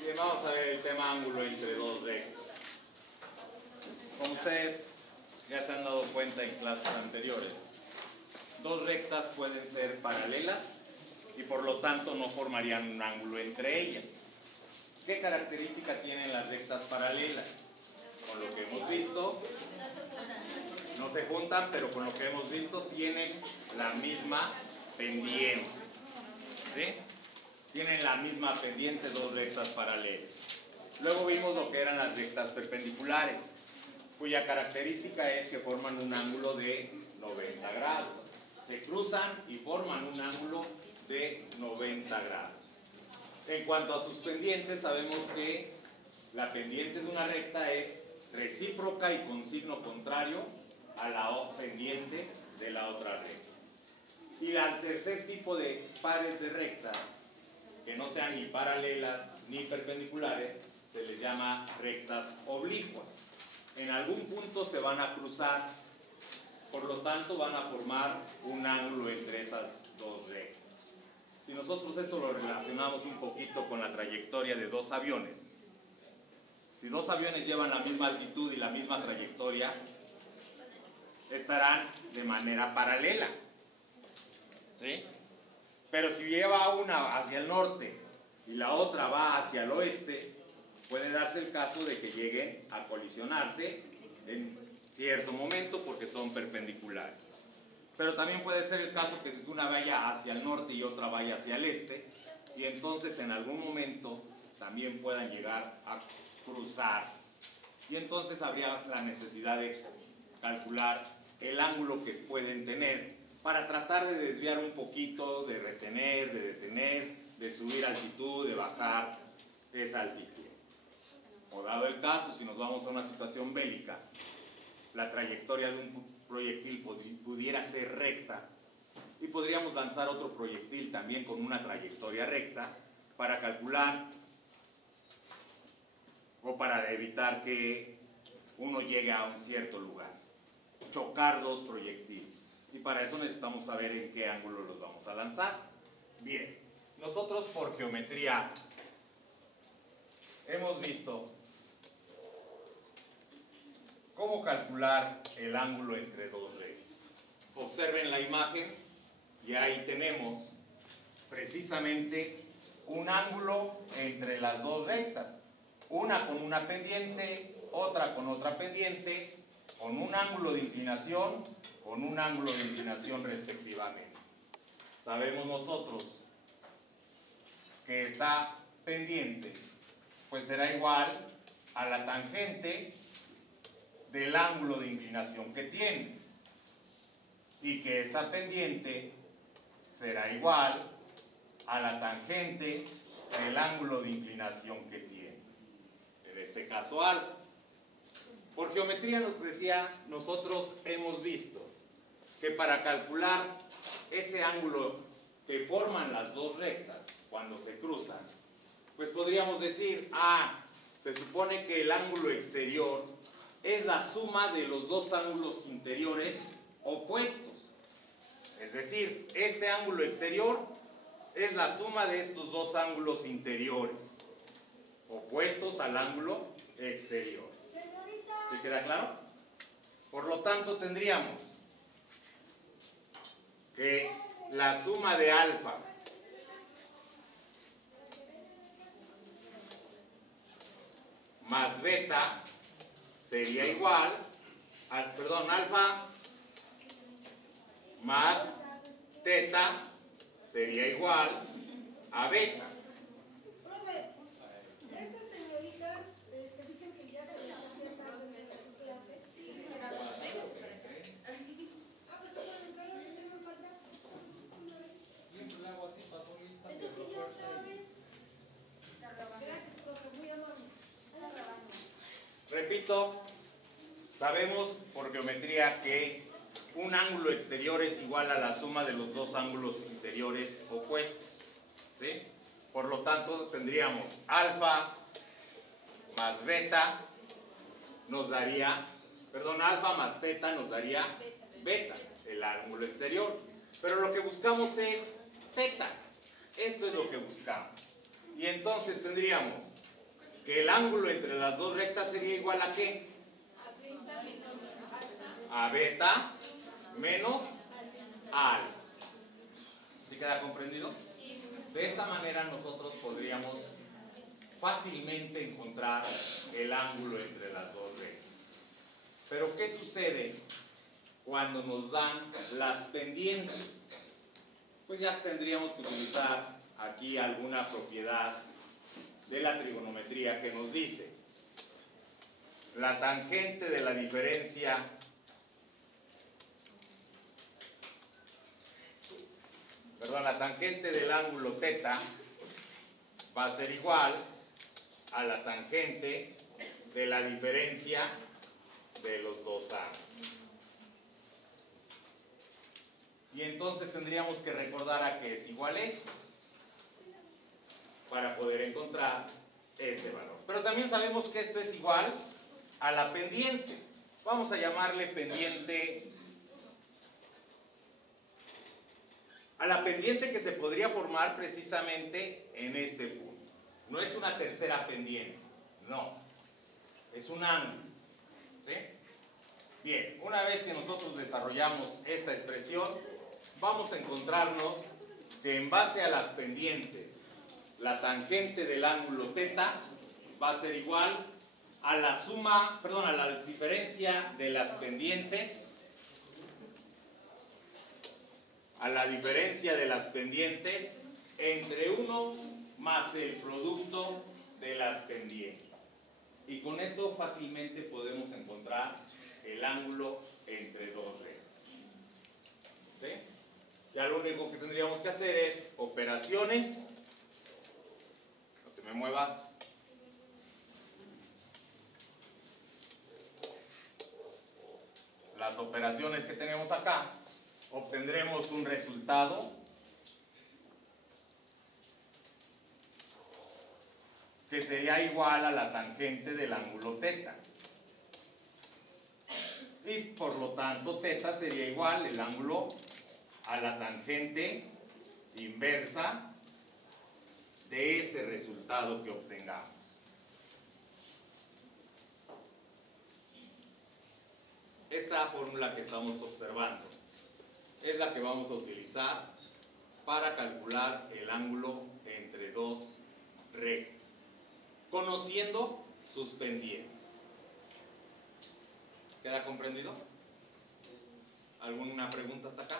Bien, vamos a ver el tema ángulo entre dos rectas. Como ustedes ya se han dado cuenta en clases anteriores, dos rectas pueden ser paralelas y por lo tanto no formarían un ángulo entre ellas. ¿Qué característica tienen las rectas paralelas? Con lo que hemos visto, no se juntan, pero con lo que hemos visto tienen la misma pendiente. ¿Sí? Tienen la misma pendiente dos rectas paralelas. Luego vimos lo que eran las rectas perpendiculares, cuya característica es que forman un ángulo de 90 grados. Se cruzan y forman un ángulo de 90 grados. En cuanto a sus pendientes, sabemos que la pendiente de una recta es recíproca y con signo contrario a la pendiente de la otra recta. Y al tercer tipo de pares de rectas, que no sean ni paralelas ni perpendiculares, se les llama rectas oblicuas. En algún punto se van a cruzar, por lo tanto van a formar un ángulo entre esas dos rectas. Si nosotros esto lo relacionamos un poquito con la trayectoria de dos aviones, si dos aviones llevan la misma altitud y la misma trayectoria, estarán de manera paralela, ¿sí? Pero si lleva una hacia el norte y la otra va hacia el oeste, puede darse el caso de que lleguen a colisionarse en cierto momento porque son perpendiculares. Pero también puede ser el caso que una vaya hacia el norte y otra vaya hacia el este, y entonces en algún momento también puedan llegar a cruzarse. Y entonces habría la necesidad de calcular el ángulo que pueden tener para tratar de desviar un poquito, de retener, de detener, de subir altitud, de bajar esa altitud. O dado el caso, si nos vamos a una situación bélica, la trayectoria de un proyectil pudiera ser recta y podríamos lanzar otro proyectil también con una trayectoria recta para calcular o para evitar que uno llegue a un cierto lugar, chocar dos proyectiles. Y para eso necesitamos saber en qué ángulo los vamos a lanzar. Bien, nosotros por geometría hemos visto cómo calcular el ángulo entre dos rectas. Observen la imagen y ahí tenemos precisamente un ángulo entre las dos rectas. Una con una pendiente, otra con otra pendiente, con un ángulo de inclinación, con un ángulo de inclinación respectivamente. Sabemos nosotros que esta pendiente pues será igual a la tangente del ángulo de inclinación que tiene, y que esta pendiente será igual a la tangente del ángulo de inclinación que tiene, en este caso alfa. Por geometría nos decía, nosotros hemos visto que para calcular ese ángulo que forman las dos rectas cuando se cruzan, pues podríamos decir, se supone que el ángulo exterior es la suma de los dos ángulos interiores opuestos. Es decir, este ángulo exterior es la suma de estos dos ángulos interiores opuestos al ángulo exterior. ¿Sí queda claro? Por lo tanto, tendríamos que la suma de alfa más beta sería igual a, alfa más teta sería igual a beta. Profe, estas señoritas dicen que ya se les hacía tarde en su clase. Sí, pues bueno, entonces no tengo falta. Siempre lo hago así, pasó lista. Entonces ya saben. Gracias, profe, muy amable. Repito, sabemos por geometría que un ángulo exterior es igual a la suma de los dos ángulos interiores opuestos, ¿sí? Por lo tanto, tendríamos alfa más beta nos daría, alfa más teta nos daría beta, el ángulo exterior. Pero lo que buscamos es teta. Esto es lo que buscamos. Y entonces tendríamos que el ángulo entre las dos rectas sería igual a ¿qué? A beta menos alfa. ¿Sí queda comprendido? De esta manera nosotros podríamos fácilmente encontrar el ángulo entre las dos rectas. Pero ¿qué sucede cuando nos dan las pendientes? Pues ya tendríamos que utilizar aquí alguna propiedad de la trigonometría que nos dice la tangente de la diferencia la tangente del ángulo teta va a ser igual a la tangente de la diferencia de los dos ángulos. Y entonces tendríamos que recordar a qué es igual esto para poder encontrar ese valor. Pero también sabemos que esto es igual a la pendiente. Vamos a llamarle pendiente a la pendiente que se podría formar precisamente en este punto. No es una tercera pendiente, no, es un ángulo, ¿sí? Bien, una vez que nosotros desarrollamos esta expresión, vamos a encontrarnos que en base a las pendientes, la tangente del ángulo teta va a ser igual a la suma, a la diferencia de las pendientes, entre 1 más el producto de las pendientes. Y con esto fácilmente podemos encontrar el ángulo entre dos rectas. ¿Sí? Ya lo único que tendríamos que hacer es operaciones. No te me muevas. Las operaciones que tenemos acá, obtendremos un resultado que sería igual a la tangente del ángulo teta. Y por lo tanto, teta sería igual el ángulo a la tangente inversa de ese resultado que obtengamos. Esta fórmula que estamos observando es la que vamos a utilizar para calcular el ángulo entre dos rectas, conociendo sus pendientes. ¿Queda comprendido? ¿Alguna pregunta hasta acá?